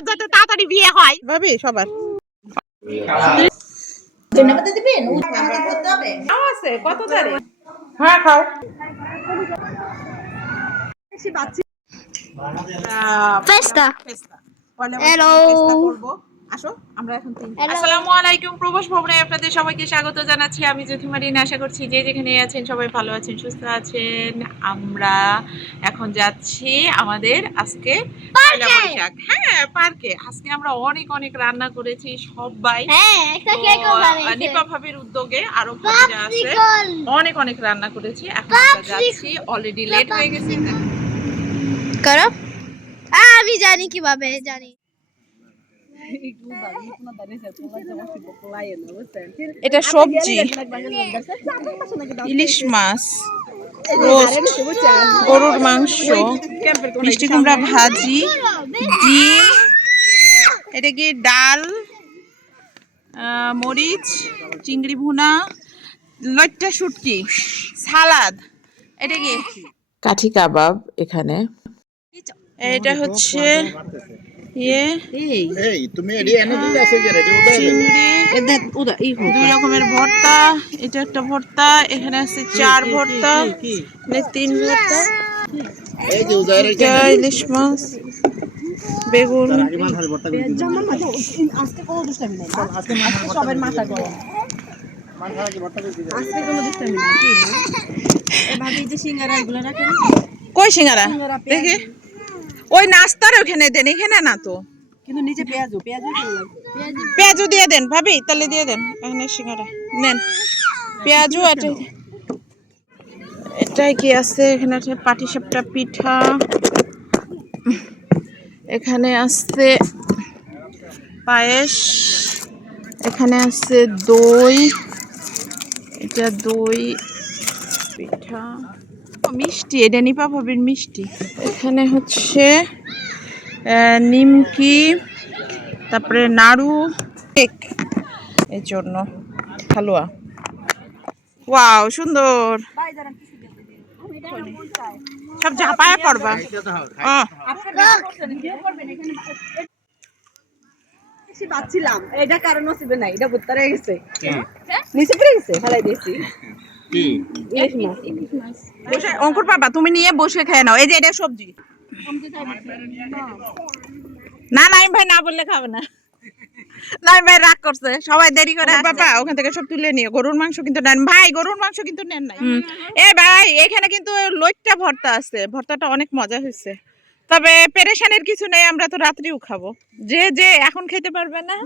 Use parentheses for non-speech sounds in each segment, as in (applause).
পোলার যাতে তাড়াতাড়ি বিয়ে হয়। ভাবি সবার। খাও আছে কত তারিখ? হ্যাঁ খাও। Festa. Hello. আসো আমরা এখন আসসালামু আলাইকুম প্রবাস ভবনে আপনাদের সবাইকে স্বাগত জানাচ্ছি। আমি জ্যোতিমারিন আশা করছি যে যেখানে আছেন সবাই ভালো আছেন সুস্থ আছেন। আমরা এখন যাচ্ছি আমাদের আজকে পয়লা বৈশাখ। হ্যাঁ পার্কে। আজকে আমরা অনেক অনেক রান্না করেছি সবাই। হ্যাঁ নিপা ভাবির উদ্যোগে আরও ভাবিরা আছে। অনেক অনেক রান্না করেছি। এখন যাচ্ছি অলরেডি লেট হয়ে গেছে। আমি জানি কীভাবে জানি। এটা সবজি। ইলিশ মাছ গরুর মাংস মিষ্টি কুমড়া ভাজি ডিম এটা কি ডাল মরিচ চিংড়ি ভুনা লইট্টা শুটকি সালাদ এটা কি? কাঠি কাবাব এখানে। এটা হচ্ছে ইয়ে? এই। তুমি এডি এনে দিতে আছে যে রেডি ওটা চিংড়ি। দুই রকমের ভর্তা এটা একটা ভর্তা এখানে আছে চার ভর্তা এখানে তিন ভর্তা। এই যে উজায়ের এটা ইলিশ মাছ বেগুন। আজকে কোনো দুষ্টামি নাই। আজকে সবার মাথা গরম কি কই সিঙ্গারা? দেখি। ওই নাস্তার ওখানে দেন এখানে না তো। কিন্তু নিচে পেঁয়াজও লাগবে পেঁয়াজও দিয়ে দেন ভাবি তাহলে দিয়ে দেন এখানে সিঙ্গারা। নেন। পেঁয়াজও এটা এটাই কি আছে এখানে আছে পাটিসাপটা পিঠা। এখানে আছে পায়েস। এখানে আছে দই। এটা দই পিঠা মিষ্টি এটা নিপা ভাবির মিষ্টি। এখানে হচ্ছে আহ, নিমকি তারপরে নাড়ু কেক এর জন্য হালুয়া। ওয়াও সুন্দর। সব ঝাপায়া করবা আহ, বাচ্ছিলাম। এটা কারণ নসিবে নাই এটা বুত্তা রয়ে গেছে। নিচে পড়ে গেছে ফেলাই দিয়েছি। কি? বসে অঙ্কুর পাবা তুমি নিয়ে বসে খেয়ে নাও। এই যে এটা সবজি। না নাইম ভাই না বললে খাবে না। নাইম ভাই রাগ করছে। সবাই দেরি করে বাবা ওখান থেকে সব তুলে নিয়ে গরুর মাংস কিন্তু নেন। ভাই গরুর মাংস কিন্তু নেন নাই। এ ভাই এখানে কিন্তু লইট্টা ভর্তা আছে। ভর্তাটা অনেক মজা হয়েছে। তবে পেরেশানের কিছু নেই আমরা তো রাত্রিও খাব। যে যে এখন খেতে পারবে না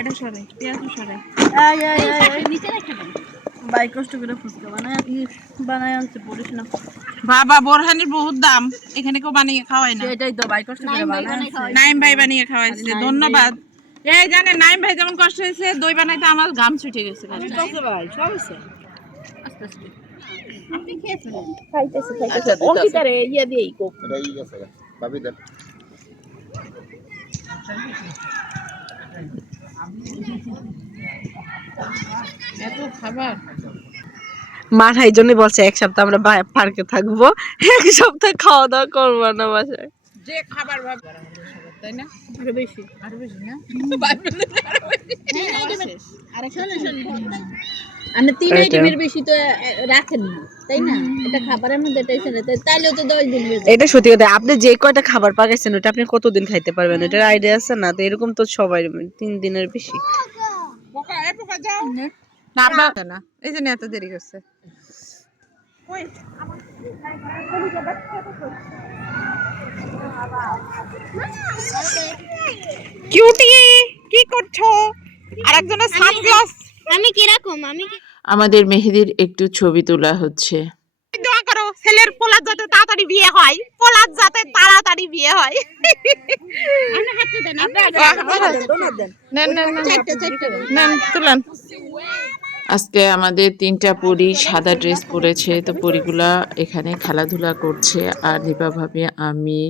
এটা সরে পেঁয়াজ সরে। বাই কষ্ট করে ফুচকা বানায় বানায় আনছে পড়িস না। বাবা বোরহানির বহুত দাম। এখানে কেউ বানিয়ে খাওয়ায় না। এটাই তো বাই কষ্ট করে বানায় নাইম ভাই বানিয়ে খাওয়াইছে। ধন্যবাদ। এই জানে নাইম ভাই যেমন কষ্ট হয়েছে দই বানাইতে আমার গাম ছুটে গেছে ভাই সব আছে আস্তে আস্তে। আচ্ছা, অঙ্কিতারে ইয়ে দিয়েই কোক এটা আছে ভাবি দেন। এত খাবার মার এই জন্য বলছে এক সপ্তাহ আমরা পার্কে থাকব। এক সপ্তাহ খাওয়া দাওয়া করব না বাসায়। যে খাবার তাই না? আরও বেশি। আরও বেশি না? মানে তিন আইটেমের বেশি তো রাখেন না তাই না? এটা খাবারের মধ্যে এটাই তাইলেও তো দশ দিন এটা সত্যি কথা আপনি যে কয়টা খাবার পাকাইছেন ওটা আপনি কতদিন খাইতে পারবেন? এটার আইডিয়া আছে না? তো এরকম তো সবাই তিন দিনের বেশি। না এই জন্য এত দেরি করছে। কিউটি কি করছ? আরেকজনের সানগ্লাস আমি কীরকম? আমি আমাদের মেহেদির একটু ছবি তোলা হচ্ছে। দোয়া করো ছেলের পোলার যাতে তাড়াতাড়ি বিয়ে হয় পোলার যাতে তাড়াতাড়ি বিয়ে হয়। না না না না না তুলেন। আজকে আমাদের তিনটা পরি সাদা ড্রেস পরেছে, তো পরিগুলা এখানে খেলাধুলা করছে আর নিপা ভাবি, আমি,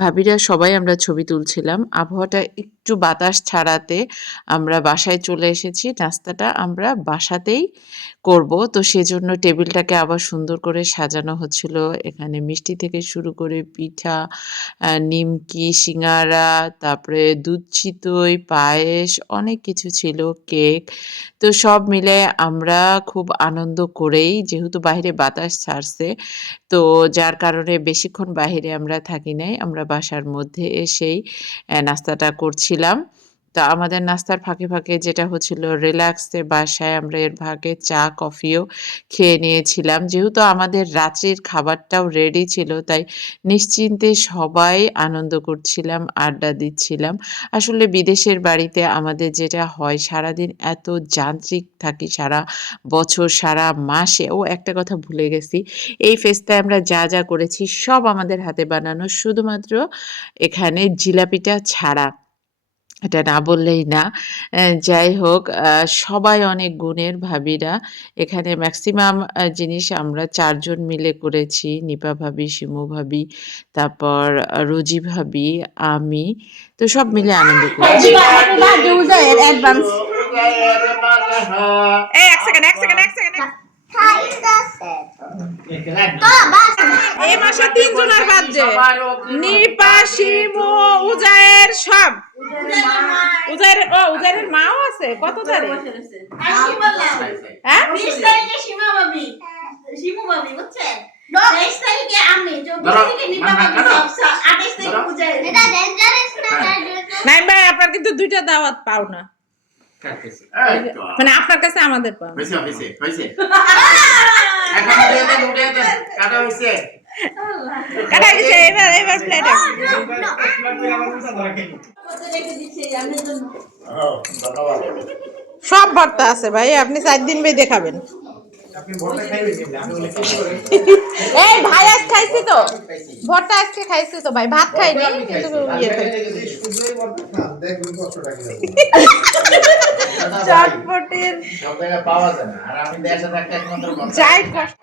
ভাবিরা সবাই আমরা ছবি তুলছিলাম। আবহাওয়াটা একটু বাতাস ছাড়াতে আমরা বাসায় চলে এসেছি, নাস্তাটা আমরা বাসাতেই করব। তো সেজন্য টেবিলটাকে আবার সুন্দর করে সাজানো হচ্ছিল। এখানে মিষ্টি থেকে শুরু করে পিঠা নিমকি, সিঙ্গারা, তারপরে দুধ চিতই, পায়েস, অনেক কিছু ছিল, কেক, তো সব মিলে আমরা খুব আনন্দ করেই, যেহেতু বাইরে বাতাস ছাড়ছে, তো যার কারণে বেশিক্ষণ বাইরে আমরা থাকি নাই। আমরা বাসার মধ্যে এসেই নাস্তাটা করছিলাম। তো আমাদের নাস্তার ফাঁকে ফাঁকে যেটা হচ্ছিল, রিল্যাক্সে বাসায় আমরা এর ভাগে চা, কফিও খেয়ে নিয়েছিলাম। যেহেতু আমাদের রাত্রির খাবারটাও রেডি ছিল, তাই নিশ্চিন্তে সবাই আনন্দ করছিলাম, আড্ডা দিচ্ছিলাম। আসলে বিদেশের বাড়িতে আমাদের যেটা হয়, সারাদিন এত যান্ত্রিক থাকি, সারা বছর, সারা মাসে, ও একটা কথা ভুলে গেছি, এই ফেস্তায় আমরা যা যা করেছি সব আমাদের হাতে বানানো, শুধুমাত্র এখানে জিলাপিটা ছাড়া। এটা না বললেই না। যাই হোক সবাই অনেক গুণের ভাবিরা। এখানে ম্যাক্সিমাম জিনিস আমরা চারজন মিলে করেছি। নিপা ভাবি শিমু ভাবি তারপর রোজি ভাবি আমি। তো সব মিলে আনন্দ করেছি। এক সেকেন্ড এক সেকেন্ড এক সেকেন্ড এই মাসে তিনজনের বাদ যে নিপা শিমু উজায়ের সব। উজায়ের ও মাও আছে। কত তারিখ? হ্যাঁ? এটা ডেঞ্জারাস না নাই ভাই আপনার কিন্তু দুইটা দাওয়াত পাও না। মানে আপনার কাছে আমাদের পাও হয়েছে হয়েছে হয়েছে। (laughs) এখন উঠে দেন উঠে দেন কাটা হয়েছে। কাটা গেছে এবার এবার প্লেটে সব ভর্তা আছে ভাই আপনি চার দিন বেঁধে খাবেন। এই ভাই আজ খাইছি তো। ভর্তা আজকে খাইছি তো ভাই ভাত খাইনি কিন্তু ইয়ে। (laughs) চটপটির সব জায়গায় পাওয়া যায় না। আর আমি দেশে থাকতে একমাত্র যাই কষ্ট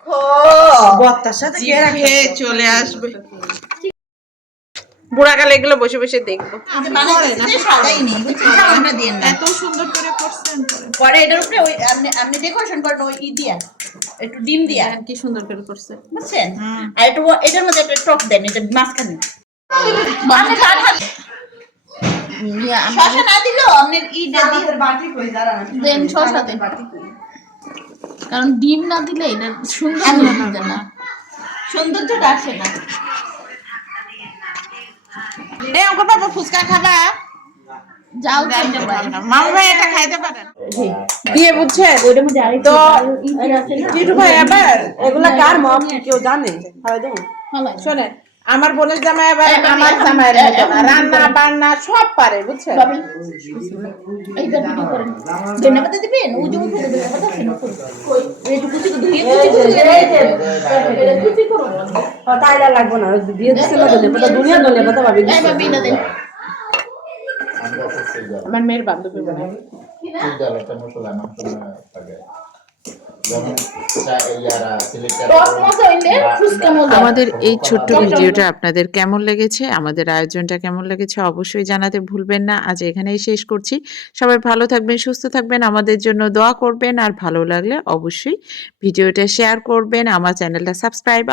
বত্তার সাথে খেয়ে চলে আসবে। বুড়াকালে এগুলো বসে বসে দেখব। এত সুন্দর করে করছেন পরে। এটার উপরে ওই আপনি আপনি ডেকোরেশন করেন ওই ই দিয়া। একটু ডিম দিয়া। কি সুন্দর করে করছে। বুঝছেন? আর একটু এটার মধ্যে একটা টক দেন এটা মাঝখানে। শশা না দিলেও আপনার ইটা দিয়ে বাটি কই দাঁড়া দেন শশা দেন। কারণ ডিম না দিলে এটা সুন্দর হবে না সৌন্দর্যটা আসে না। বাবা ফুচকা খাবা? যাও মামা ভাই এটা খাইতে পারেন। দিয়ে বুঝছেন? তো টিটু ভাই আবার এগুলা কার মম? কেউ জানে? হয় শোনেন আমার বোনের জামাই আবার আমার জামাইয়ের মতো না রান্না বান্না সব পারে বুঝছেন? এইটা ভিডিও করেন। ধন্যবাদ দিবেন ধন্যবাদ কুচি ধুয়ে কুচি করে কুচি করো তাইলা লাগবে না দিয়ে দিছে না দুনিয়া ভাবি এই ভাবি না দেন। আমরা মেয়ের বান্ধবী জায়গা, একটা মশলা মশলা থাকে। আমাদের এই ছোট্ট ভিডিওটা আপনাদের কেমন লেগেছে? আমাদের আয়োজনটা কেমন লেগেছে? অবশ্যই জানাতে ভুলবেন না। আজ এখানেই শেষ করছি। সবাই ভালো থাকবেন সুস্থ থাকবেন আমাদের জন্য দোয়া করবেন। আর ভালো লাগলে অবশ্যই ভিডিওটা শেয়ার করবেন। আমার চ্যানেলটা সাবস্ক্রাইব